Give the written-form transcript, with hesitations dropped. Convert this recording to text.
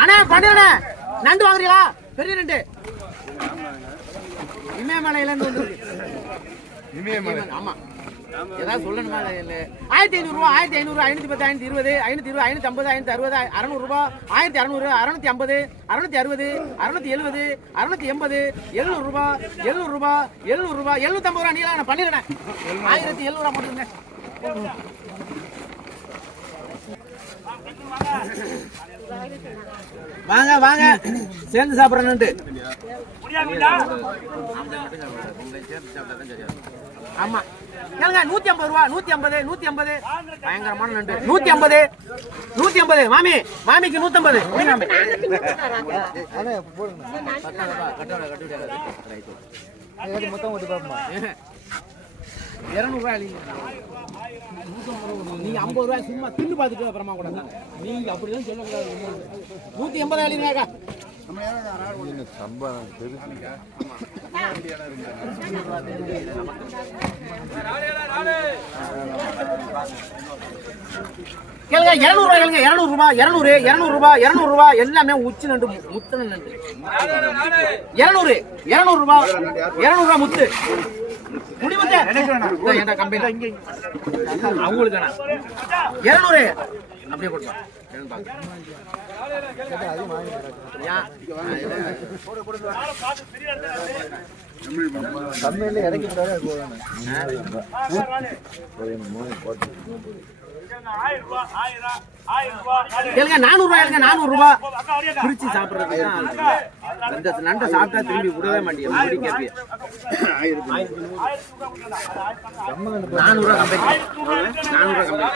அண்ணா பண்ணுண்ணே நண்டு வாங்குறீங்களா? பெரிய நண்டு இமயமலையில இருந்து இமயமலை. ஆமா ஏதாவது சொல்லணுமா? 1500 ரூபா, 1500, 510, 520, 520, 550, 560, 600 ரூபா, 1600, 650, 660, 670, 680, 700 ரூபா, 700 ரூபா, 700 ரூபா, 750 ரூபா. நீங்களா நான் பண்ணிடுறேன். 1700 ரூபா போட்டுருங்க. வாங்க வாங்க சேர்ந்து சாப்பிடறேன்ட்டு. ஆமா கேளுங்க. 150 ரூபா, 150, 150. பயங்கரமான நண்டு. 150, 150. மாமி மாமிக்கு 150. மொத்தம் 200 ரூபாய். நீங்க 50 ரூபாய் சும்மா தின்னு பார்த்துட்டு அப்புறமா கூட நீங்க அப்படிதான் சொல்லக்கூடாது. 180 அழிங்காக்கா. கேளுங்க 200 ரூபாய் கேளுங்க. 200 ரூபாய், 200, 200 ரூபாய், 200 ரூபாய். எல்லாமே உச்சி நண்டு, முத்தன நண்டு. 200, 200 ரூபாய், 200 ரூபாய் முத்து. முடிவுங்க என்ன கம்பெனி அவங்களுக்கு 200 அப்படியே போடுவா. கம்மியில இறக்கி கேளுங்க. 400 ரூபாய் கேளுங்க. 400 ரூபாய் பிரிச்சு சாப்பிடுறது. நண்டை சாப்பிட்டா திரும்பி விடவே மாட்டேன். 400 ரூபாய் கம்பெனி. 400 ரூபாய் கம்பெனி.